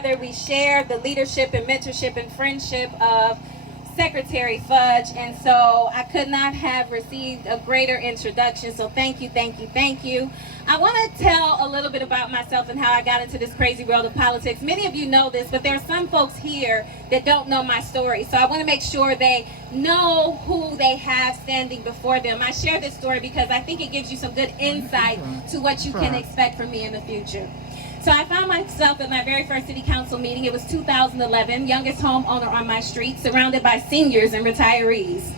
together. We share the leadership and mentorship and friendship of Secretary Fudge, and so I could not have received a greater introduction. So thank you, thank you, thank you. I want to tell a little bit about myself and how I got into this crazy world of politics. Many of you know this, but there are some folks here that don't know my story. So I want to make sure they know who they have standing before them. I share this story because I think it gives you some good insight to what you can expect from me in the future. So I found myself at my very first city council meeting. It was 2011, youngest homeowner on my street, surrounded by seniors and retirees.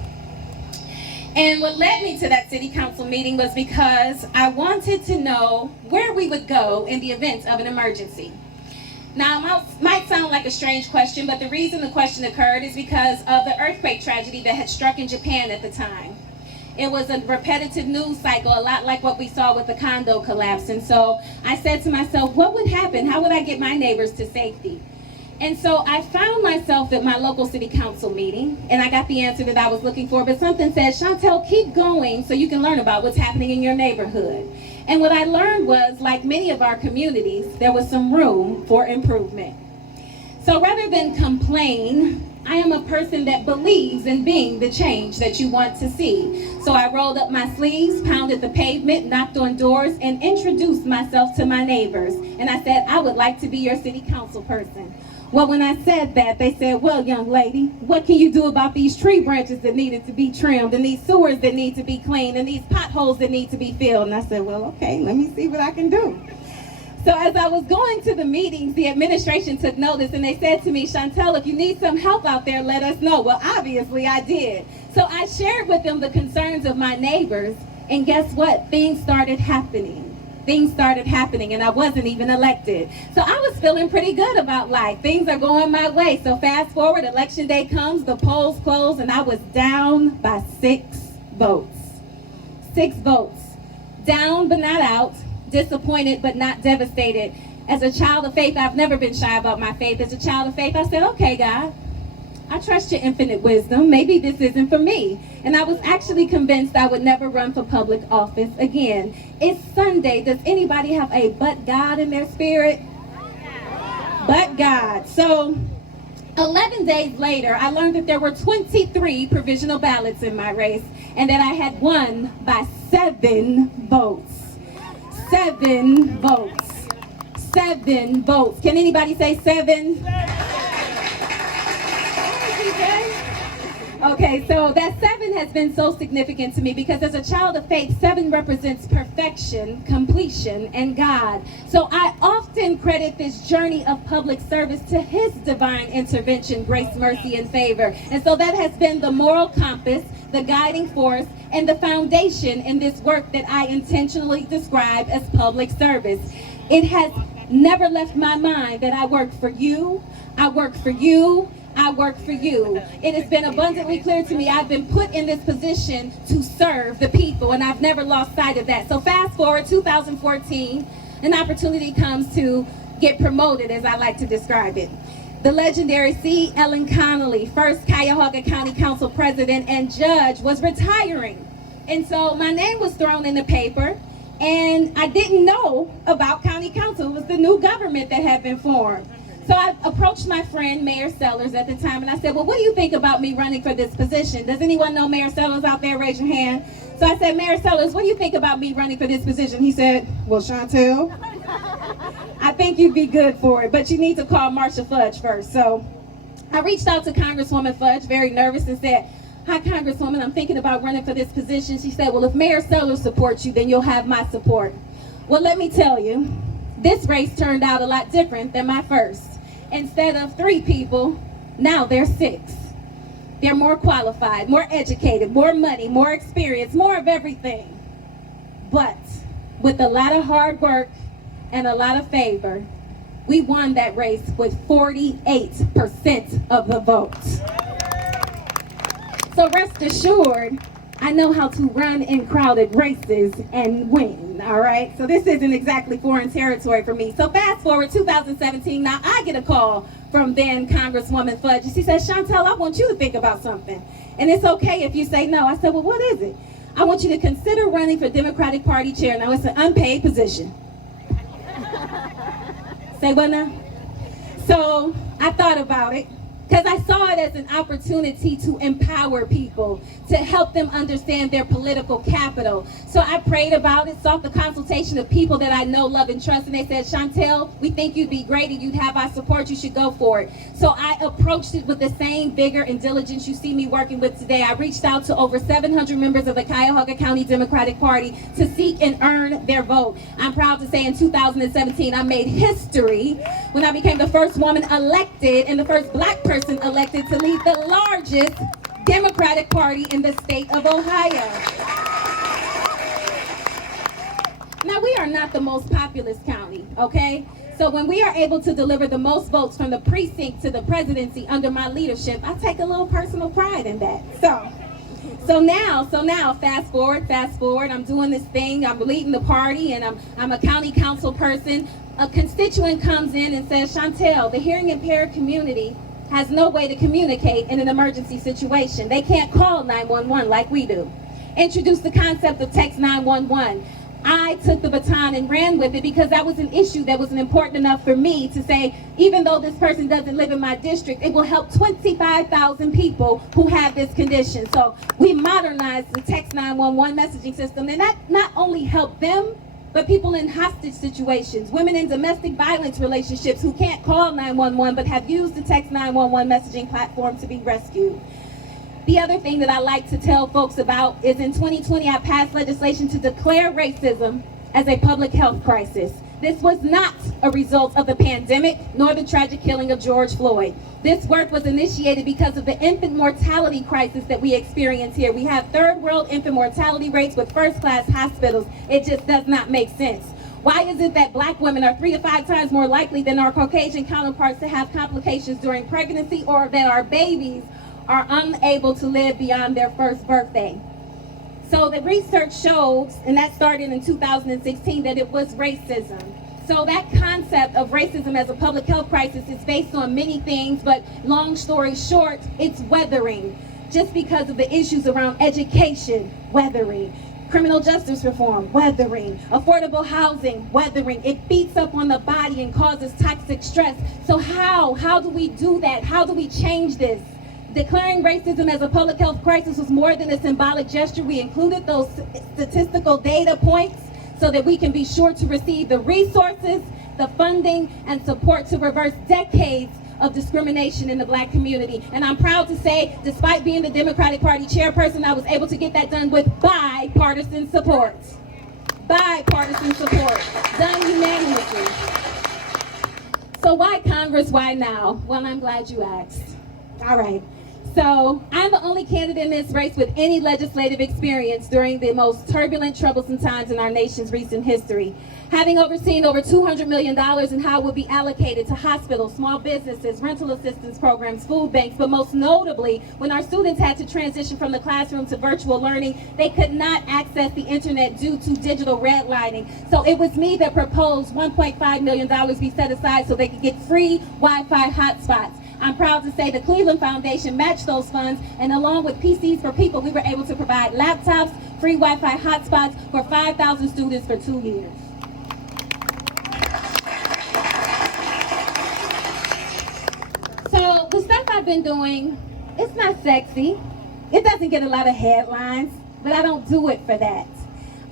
And what led me to that city council meeting was because I wanted to know where we would go in the event of an emergency. Now, it might sound like a strange question, but the reason the question occurred is because of the earthquake tragedy that had struck in Japan at the time. It was a repetitive news cycle, a lot like what we saw with the condo collapse. And so I said to myself, what would happen? How would I get my neighbors to safety? And so I found myself at my local city council meeting, and I got the answer that I was looking for, but something said, Shontel, keep going so you can learn about what's happening in your neighborhood. And what I learned was, like many of our communities, there was some room for improvement. So rather than complain, I am a person that believes in being the change that you want to see. So I rolled up my sleeves, pounded the pavement, knocked on doors, and introduced myself to my neighbors. And I said, I would like to be your city council person. Well, when I said that, they said, well, young lady, what can you do about these tree branches that needed to be trimmed, and these sewers that need to be cleaned, and these potholes that need to be filled? And I said, well, okay, let me see what I can do. So as I was going to the meetings, the administration took notice, and they said to me, Shontel, if you need some help out there, let us know. Well, obviously I did. So I shared with them the concerns of my neighbors, and guess what? Things started happening. Things started happening, and I wasn't even elected. So I was feeling pretty good about life. Things are going my way. So fast forward, election day comes, the polls close, and I was down by 6 votes. 6 votes. Down but not out. Disappointed but not devastated. As a child of faith, I've never been shy about my faith. As a child of faith, I said, okay, God, I trust your infinite wisdom. Maybe this isn't for me. And I was actually convinced I would never run for public office again. It's Sunday. Does anybody have a but God in their spirit? But God. So 11 days later, I learned that there were 23 provisional ballots in my race, and that I had won by 7 votes. 7 votes. 7 votes. Can anybody say 7? Okay, so that 7 has been so significant to me because as a child of faith, 7 represents perfection, completion, and God. So I often credit this journey of public service to His divine intervention, grace, mercy, and favor. And so that has been the moral compass, the guiding force, and the foundation in this work that I intentionally describe as public service. It has never left my mind that I work for you, I work for you, I work for you. It has been abundantly clear to me I've been put in this position to serve the people, and I've never lost sight of that. So fast forward 2014, an opportunity comes to get promoted, as I like to describe it. The legendary C. Ellen Connolly, first Cuyahoga County Council president and judge, was retiring. And so my name was thrown in the paper, and I didn't know about county council. It was the new government that had been formed. So I approached my friend, Mayor Sellers, at the time, and I said, well, what do you think about me running for this position? Does anyone know Mayor Sellers out there? Raise your hand. So I said, Mayor Sellers, what do you think about me running for this position? He said, well, Shontel, I think you'd be good for it, but you need to call Marsha Fudge first. So I reached out to Congresswoman Fudge, very nervous, and said, hi, Congresswoman, I'm thinking about running for this position. She said, well, if Mayor Sellers supports you, then you'll have my support. Well, let me tell you, this race turned out a lot different than my first. Instead of 3 people, now there's 6. They're more qualified, more educated, more money, more experience, more of everything. But with a lot of hard work and a lot of favor, we won that race with 48% of the votes. So rest assured, I know how to run in crowded races and win, all right? So this isn't exactly foreign territory for me. So fast forward 2017, now I get a call from then Congresswoman Fudge. She says, Shontel, I want you to think about something. And it's okay if you say no. I said, well, what is it? I want you to consider running for Democratic Party chair. Now, it's an unpaid position. Say what now? So I thought about it because I saw it as an opportunity to empower people, to help them understand their political capital. So I prayed about it, sought the consultation of people that I know, love, and trust, and they said, Shontel, we think you'd be great and you'd have our support, you should go for it. So I approached it with the same vigor and diligence you see me working with today. I reached out to over 700 members of the Cuyahoga County Democratic Party to seek and earn their vote. I'm proud to say in 2017, I made history when I became the first woman elected and the first black person elected to lead the largest Democratic Party in the state of Ohio. Now, we are not the most populous county, okay? So when we are able to deliver the most votes from the precinct to the presidency under my leadership, I take a little personal pride in that. So now, fast forward, I'm doing this thing, I'm leading the party, and I'm a county council person. A constituent comes in and says, Shontel, the hearing impaired community has no way to communicate in an emergency situation. They can't call 911 like we do. Introduce the concept of text 911. I took the baton and ran with it because that was an issue that wasn't important enough for me to say, even though this person doesn't live in my district, it will help 25,000 people who have this condition. So we modernized the text 911 messaging system, and that not only helped them, but people in hostage situations, women in domestic violence relationships who can't call 911 but have used the text 911 messaging platform to be rescued. The other thing that I like to tell folks about is in 2020, I passed legislation to declare racism as a public health crisis. This was not a result of the pandemic, nor the tragic killing of George Floyd. This work was initiated because of the infant mortality crisis that we experience here. We have third world infant mortality rates with first-class hospitals. It just does not make sense. Why is it that black women are 3 to 5 times more likely than our Caucasian counterparts to have complications during pregnancy, or that our babies are unable to live beyond their first birthday? So the research shows, and that started in 2016, that it was racism. So that concept of racism as a public health crisis is based on many things, but long story short, it's weathering. Just because of the issues around education, weathering. Criminal justice reform, weathering. Affordable housing, weathering. It beats up on the body and causes toxic stress. So how do we do that? How do we change this? Declaring racism as a public health crisis was more than a symbolic gesture. We included those statistical data points so that we can be sure to receive the resources, the funding, and support to reverse decades of discrimination in the black community. And I'm proud to say, despite being the Democratic Party chairperson, I was able to get that done with bipartisan support. Bipartisan support, done unanimously. So why Congress, why now? Well, I'm glad you asked. All right. So I'm the only candidate in this race with any legislative experience during the most turbulent, troublesome times in our nation's recent history. Having overseen over $200 million in how it would be allocated to hospitals, small businesses, rental assistance programs, food banks, but most notably, when our students had to transition from the classroom to virtual learning, they could not access the internet due to digital redlining. So it was me that proposed $1.5 million be set aside so they could get free Wi-Fi hotspots. I'm proud to say the Cleveland Foundation matched those funds, and along with PCs for People, we were able to provide laptops, free Wi-Fi hotspots for 5,000 students for 2 years. So the stuff I've been doing, it's not sexy. It doesn't get a lot of headlines, but I don't do it for that.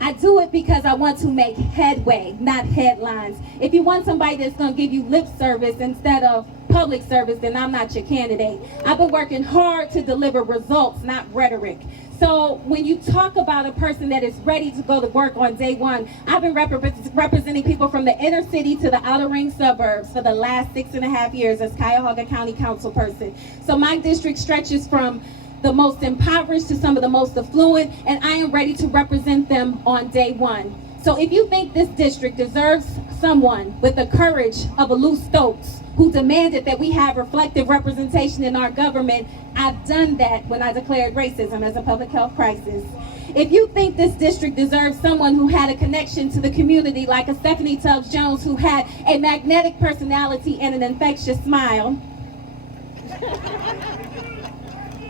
I do it because I want to make headway, not headlines. If you want somebody that's going to give you lip service instead of public service, then I'm not your candidate. I've been working hard to deliver results, not rhetoric. So when you talk about a person that is ready to go to work on day one, I've been representing people from the inner city to the outer ring suburbs for the last 6.5 years as Cuyahoga County Council person. So my district stretches from the most impoverished to some of the most affluent, and I am ready to represent them on day one. So if you think this district deserves someone with the courage of a Lou Stokes, who demanded that we have reflective representation in our government, I've done that when I declared racism as a public health crisis. If you think this district deserves someone who had a connection to the community like a Stephanie Tubbs Jones, who had a magnetic personality and an infectious smile,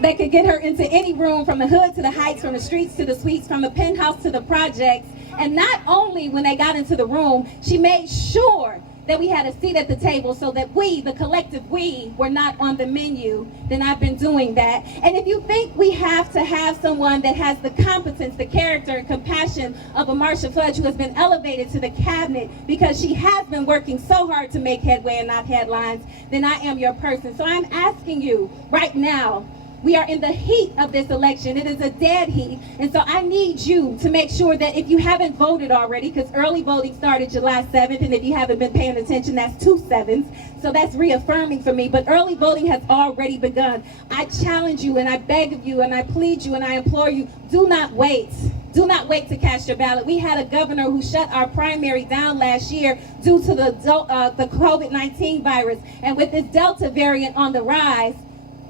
that could get her into any room, from the hood to the heights, from the streets to the suites, from the penthouse to the projects. And not only when they got into the room, she made sure that we had a seat at the table so that we, the collective we, were not on the menu, then I've been doing that. And if you think we have to have someone that has the competence, the character, and compassion of a Marsha Fudge, who has been elevated to the cabinet because she has been working so hard to make headway and not headlines, then I am your person. So I'm asking you right now, we are in the heat of this election. It is a dead heat. And so I need you to make sure that if you haven't voted already, because early voting started July 7th, and if you haven't been paying attention, that's 2 7s. So that's reaffirming for me. But early voting has already begun. I challenge you, and I beg of you, and I plead you, and I implore you, do not wait. Do not wait to cast your ballot. We had a governor who shut our primary down last year due to the COVID-19 virus. And with this Delta variant on the rise,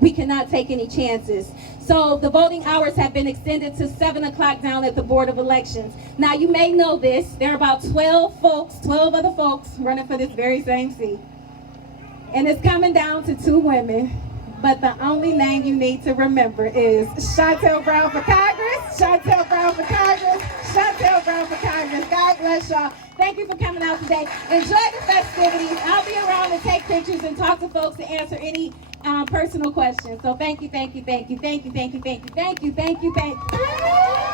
we cannot take any chances. So the voting hours have been extended to 7 o'clock down at the Board of Elections. Now you may know this, there are about 12 other folks running for this very same seat. And it's coming down to 2 women, but the only name you need to remember is Shontel Brown for Congress, Shontel Brown for Congress, Shontel Brown for Congress. God bless y'all. Thank you for coming out today. Enjoy the festivities. I'll be around to take pictures and talk to folks to answer any personal questions. So thank you, thank you, thank you, thank you, thank you, thank you, thank you, thank you, thank you.